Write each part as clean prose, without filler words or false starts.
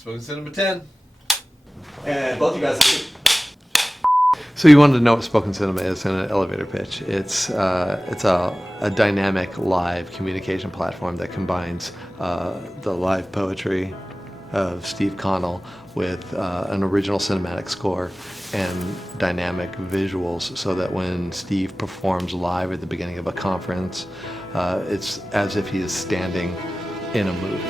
Spoken Cinema 10. And both you guys. So you wanted to know what Spoken Cinema is in an elevator pitch. It's a dynamic live communication platform that combines the live poetry of Steve Connell with an original cinematic score and dynamic visuals, so that when Steve performs live at the beginning of a conference, it's as if he is standing in a movie.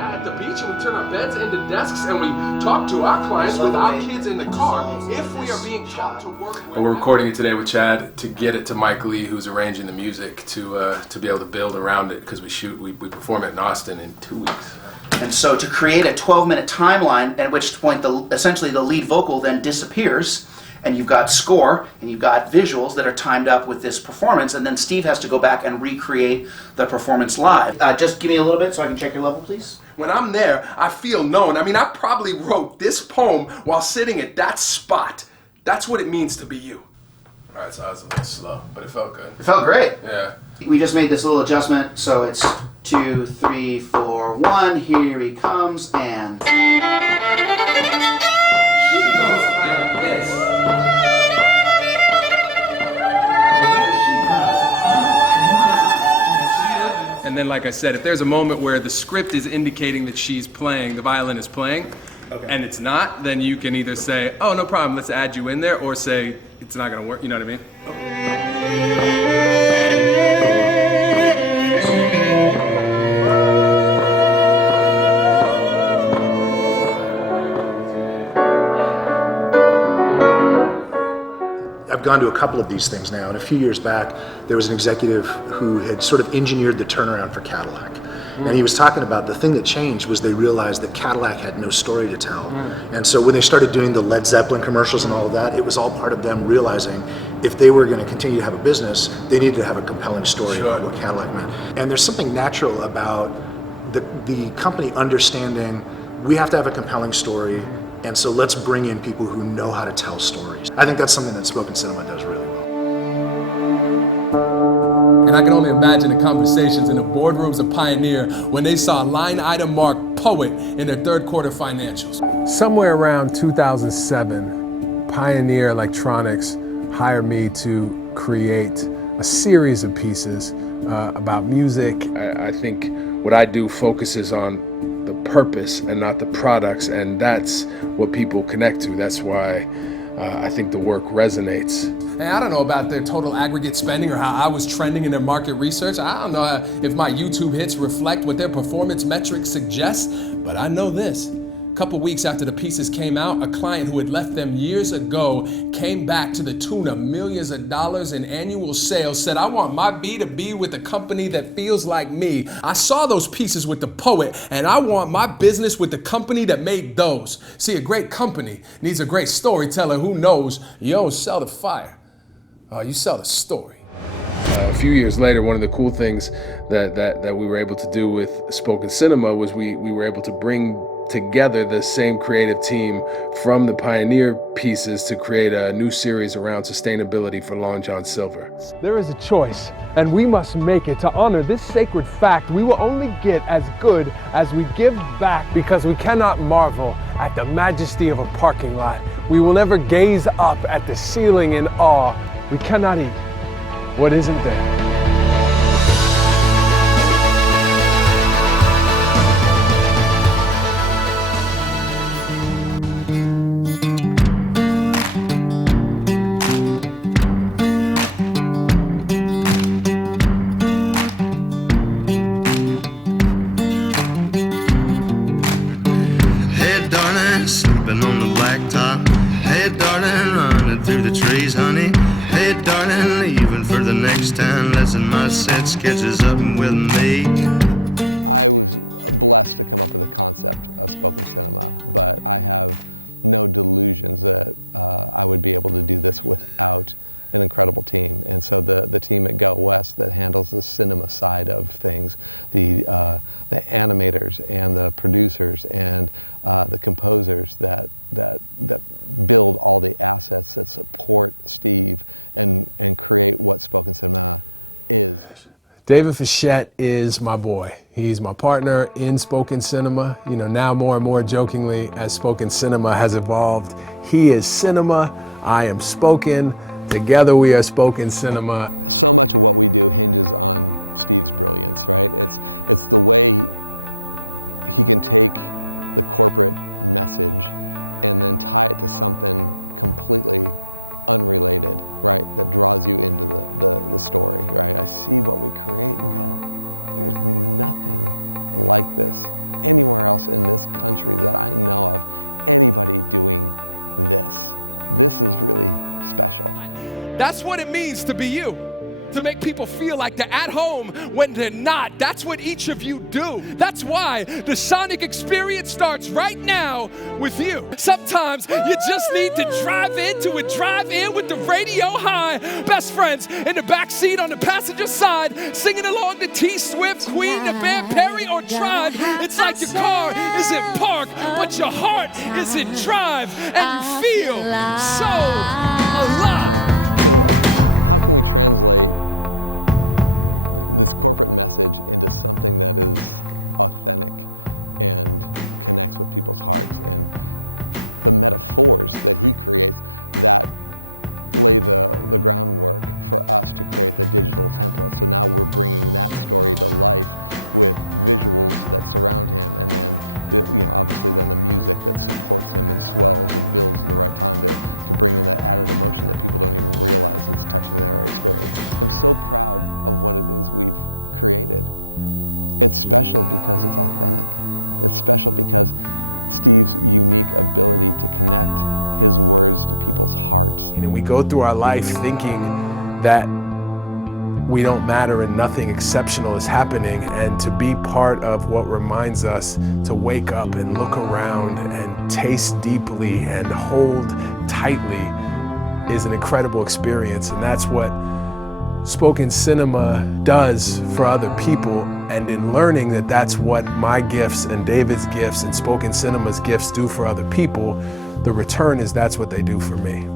At the beach, and we turn our beds into desks, and we talk to our clients with our kids in the car if we are being taught to work. But we're recording it today with Chad to get it to Mike Lee, who's arranging the music, to be able to build around it, because we perform it in Austin in 2 weeks. And so to create a 12-minute timeline, at which point essentially the lead vocal then disappears, and you've got score and you've got visuals that are timed up with this performance, and then Steve has to go back and recreate the performance live. Just give me a little bit so I can check your level, please. When I'm there, I feel known. I mean, I probably wrote this poem while sitting at that spot. That's what it means to be you. All right, so I was a little slow, but it felt good. It felt great. Yeah. We just made this little adjustment, so it's 2, 3, 4, 1. Here he comes, and She goes like this. And then, like I said, if there's a moment where the script is indicating that she's playing, the violin is playing, and it's not, then you can either say, oh, no problem, let's add you in there, or say, it's not gonna work, you know what I mean? I've gone to a couple of these things now, and a few years back, there was an executive who had sort of engineered the turnaround for Cadillac. And he was talking about the thing that changed was they realized that Cadillac had no story to tell. And so when they started doing the Led Zeppelin commercials and all of that, it was all part of them realizing if they were going to continue to have a business, they needed to have a compelling story about what Cadillac meant. And there's something natural about the company understanding we have to have a compelling story, and so let's bring in people who know how to tell stories. I think that's something that Spoken Cinema does really well. And I can only imagine the conversations in the boardrooms of Pioneer when they saw line item marked poet in their third quarter financials. Somewhere around 2007, Pioneer Electronics hired me to create a series of pieces about music. I think what I do focuses on the purpose and not the products, and that's what people connect to. That's why I think the work resonates. And I don't know about their total aggregate spending or how I was trending in their market research. I don't know if my YouTube hits reflect what their performance metrics suggest, but I know this. A couple weeks after the pieces came out, a client who had left them years ago came back to the tune of millions of dollars in annual sales, said, I want my B2B with a company that feels like me. I saw those pieces with the poet, and I want my business with the company that made those. See, a great company needs a great storyteller who knows you don't sell the fire, you sell the story. A few years later, one of the cool things that we were able to do with Spoken Cinema was we were able to bring together the same creative team from the Pioneer pieces to create a new series around sustainability for Long John Silver. There is a choice, and we must make it. To honor this sacred fact, we will only get as good as we give back, because we cannot marvel at the majesty of a parking lot. We will never gaze up at the ceiling in awe. We cannot eat what isn't there. Sleeping on the blacktop. Hey, darling, running through the trees, honey. Hey, darling, leaving for the next town. Let's my set sketches up with me. I was blessed to come up with the concept of spoken cinema, but I have no delusions that I would be able to do this without an incredible team. And so the team at Go West that handles the cinema side of things, the animators and the producers and the composers that build all the assets that support Steve and create what spoken cinema is. David Fischette is my boy. He's my partner in spoken cinema. You know, now more and more jokingly, as spoken cinema has evolved, he is cinema, I am spoken. Together we are spoken cinema. So much of what we do hinges on Steve's brilliance, right? It's the way he can take the corporate message and then tie it to something completely unrelated, right? That draws you into the story, right? I see what we create and go, there's nothing like this anywhere else in this country that I know of, anybody doing this. This is really special. That's what it means to be you. To make people feel like they're at home when they're not. That's what each of you do. That's why the sonic experience starts right now with you. Sometimes you just need to drive in with the radio high. Best friends in the back seat on the passenger side, singing along to T Swift, Queen, the band Perry, or Drive. It's like your car is in park, but your heart is in drive, and you feel so alive. So how can we translate this corporate message into something that is authentic and connects with people's hearts? And the metaphors that he creates that lay the groundwork for us to create the digital template. So now we're bringing that story to life with visuals that surround him, and then obviously then the music that supports him and swells and builds at the right time to bring in that added emotion that people don't even realize it's touching their experience. I'm so proud of what it is we've created. It's special because it's authentic. It's special because Steve's unique ability to connect his words to people's hearts. And we go through our life thinking that we don't matter and nothing exceptional is happening, and to be part of what reminds us to wake up and look around and taste deeply and hold tightly is an incredible experience. And that's what spoken cinema does for other people. And in learning that that's what my gifts and David's gifts and spoken cinema's gifts do for other people, the return is that's what they do for me.